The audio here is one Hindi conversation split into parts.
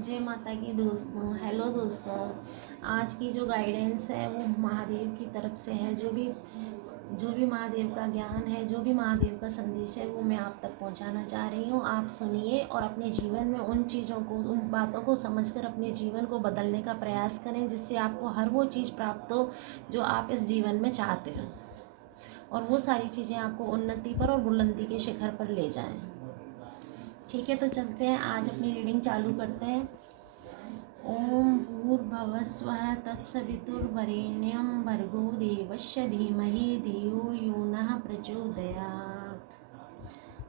जय माता की दोस्तों। हेलो दोस्तों, आज की जो गाइडेंस है वो महादेव की तरफ से है। जो भी महादेव का ज्ञान है, जो भी महादेव का संदेश है, वो मैं आप तक पहुंचाना चाह रही हूँ। आप सुनिए और अपने जीवन में उन चीज़ों को, उन बातों को समझकर अपने जीवन को बदलने का प्रयास करें, जिससे आपको हर वो चीज़ प्राप्त हो जो आप इस जीवन में चाहते हो, और वो सारी चीज़ें आपको उन्नति पर और बुलंदी के शिखर पर ले जाएं। ठीक है, तो चलते हैं, आज अपनी रीडिंग चालू करते हैं। ओम भूर्भुवः स्वः तत्सवितुर्वरेण्यं भर्गो देवस्य धीमहि धियो यो नः प्रचोदयात्।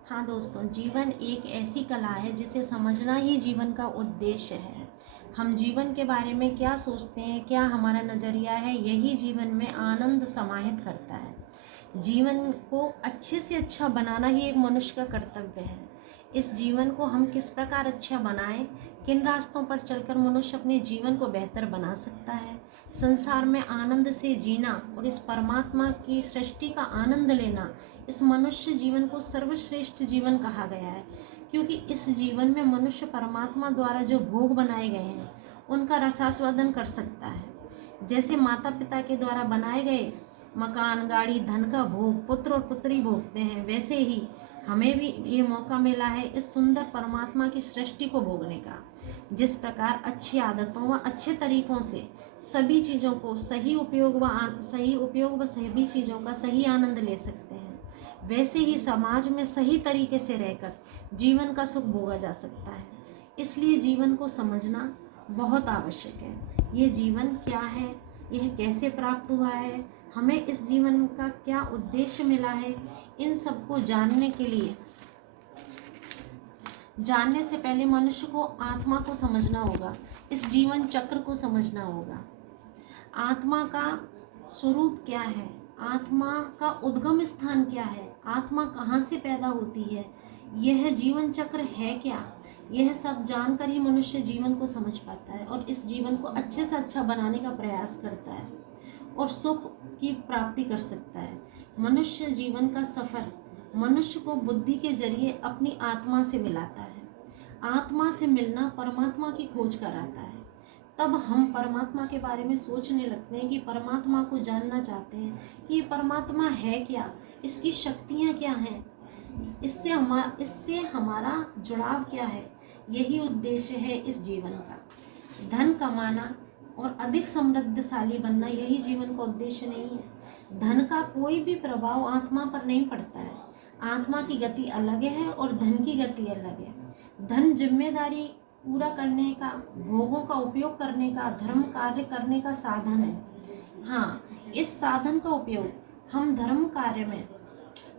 हाँ दोस्तों, जीवन एक ऐसी कला है जिसे समझना ही जीवन का उद्देश्य है। हम जीवन के बारे में क्या सोचते हैं, क्या हमारा नज़रिया है, यही जीवन में आनंद समाहित करता है। जीवन को अच्छे से अच्छा बनाना ही एक मनुष्य का कर्तव्य है। इस जीवन को हम किस प्रकार अच्छा बनाएं, किन रास्तों पर चलकर मनुष्य अपने जीवन को बेहतर बना सकता है, संसार में आनंद से जीना और इस परमात्मा की सृष्टि का आनंद लेना, इस मनुष्य जीवन को सर्वश्रेष्ठ जीवन कहा गया है। क्योंकि इस जीवन में मनुष्य परमात्मा द्वारा जो भोग बनाए गए हैं उनका रसास्वादन कर सकता है। जैसे माता पिता के द्वारा बनाए गए मकान, गाड़ी, धन का भोग पुत्र और पुत्री भोगते हैं, वैसे ही हमें भी ये मौका मिला है इस सुंदर परमात्मा की सृष्टि को भोगने का। जिस प्रकार अच्छी आदतों व अच्छे तरीकों से सभी चीज़ों को सही उपयोग व सभी चीज़ों का सही आनंद ले सकते हैं, वैसे ही समाज में सही तरीके से रहकर जीवन का सुख भोगा जा सकता है। इसलिए जीवन को समझना बहुत आवश्यक है। ये जीवन क्या है, यह कैसे प्राप्त हुआ है, हमें इस जीवन का क्या उद्देश्य मिला है, इन सबको जानने से पहले मनुष्य को आत्मा को समझना होगा, इस जीवन चक्र को समझना होगा। आत्मा का स्वरूप क्या है, आत्मा का उद्गम स्थान क्या है, आत्मा कहाँ से पैदा होती है, यह जीवन चक्र है क्या, यह सब जानकर ही मनुष्य जीवन को समझ पाता है और इस जीवन को अच्छे से अच्छा बनाने का प्रयास करता है और सुख की प्राप्ति कर सकता है। मनुष्य जीवन का सफ़र मनुष्य को बुद्धि के जरिए अपनी आत्मा से मिलाता है। आत्मा से मिलना परमात्मा की खोज कराता है। तब हम परमात्मा के बारे में सोचने लगते हैं कि परमात्मा को जानना चाहते हैं कि ये परमात्मा है क्या, इसकी शक्तियाँ क्या हैं, इससे हमारा जुड़ाव क्या है। यही उद्देश्य है इस जीवन का। धन कमाना और अधिक समृद्धशाली बनना यही जीवन का उद्देश्य नहीं है। धन का कोई भी प्रभाव आत्मा पर नहीं पड़ता है। आत्मा की गति अलग है और धन की गति अलग है। धन जिम्मेदारी पूरा करने का, भोगों का उपयोग करने का, धर्म कार्य करने का साधन है। हाँ, इस साधन का उपयोग हम धर्म कार्य में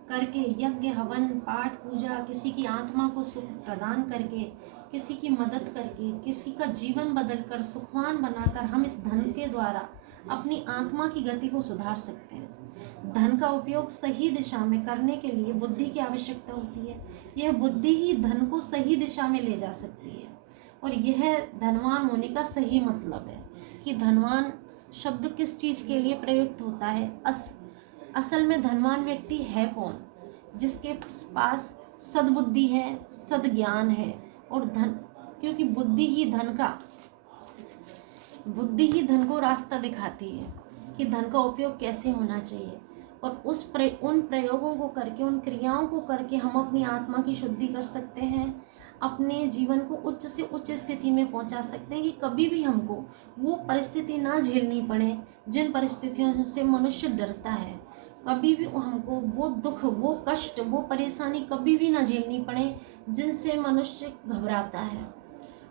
करके, यज्ञ, हवन, पाठ, पूजा, किसी की आत्मा को सुख प्रदान करके, किसी की मदद करके, किसी का जीवन बदलकर सुखवान बनाकर हम इस धन के द्वारा अपनी आत्मा की गति को सुधार सकते हैं। धन का उपयोग सही दिशा में करने के लिए बुद्धि की आवश्यकता होती है। यह बुद्धि ही धन को सही दिशा में ले जा सकती है और यह धनवान होने का सही मतलब है कि धनवान शब्द किस चीज़ के लिए प्रयुक्त होता है। असल में धनवान व्यक्ति है कौन? जिसके पास सद्बुद्धि है, सद्ज्ञान है और धन, क्योंकि बुद्धि ही धन को रास्ता दिखाती है कि धन का उपयोग कैसे होना चाहिए। और उन प्रयोगों को करके, उन क्रियाओं को करके हम अपनी आत्मा की शुद्धि कर सकते हैं, अपने जीवन को उच्च से उच्च स्थिति में पहुंचा सकते हैं कि कभी भी हमको वो परिस्थिति ना झेलनी पड़े जिन परिस्थितियों से मनुष्य डरता है। कभी भी हमको वो दुख, वो कष्ट, वो परेशानी कभी भी ना झेलनी पड़े जिनसे मनुष्य घबराता है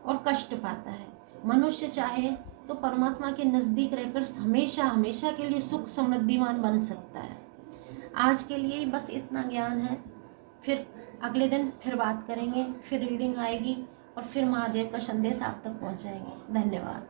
और कष्ट पाता है। मनुष्य चाहे तो परमात्मा के नज़दीक रहकर हमेशा हमेशा के लिए सुख समृद्धिमान बन सकता है। आज के लिए बस इतना ज्ञान है। फिर अगले दिन फिर बात करेंगे, फिर रीडिंग आएगी और फिर महादेव का संदेश आप तक पहुंचाएंगे। धन्यवाद।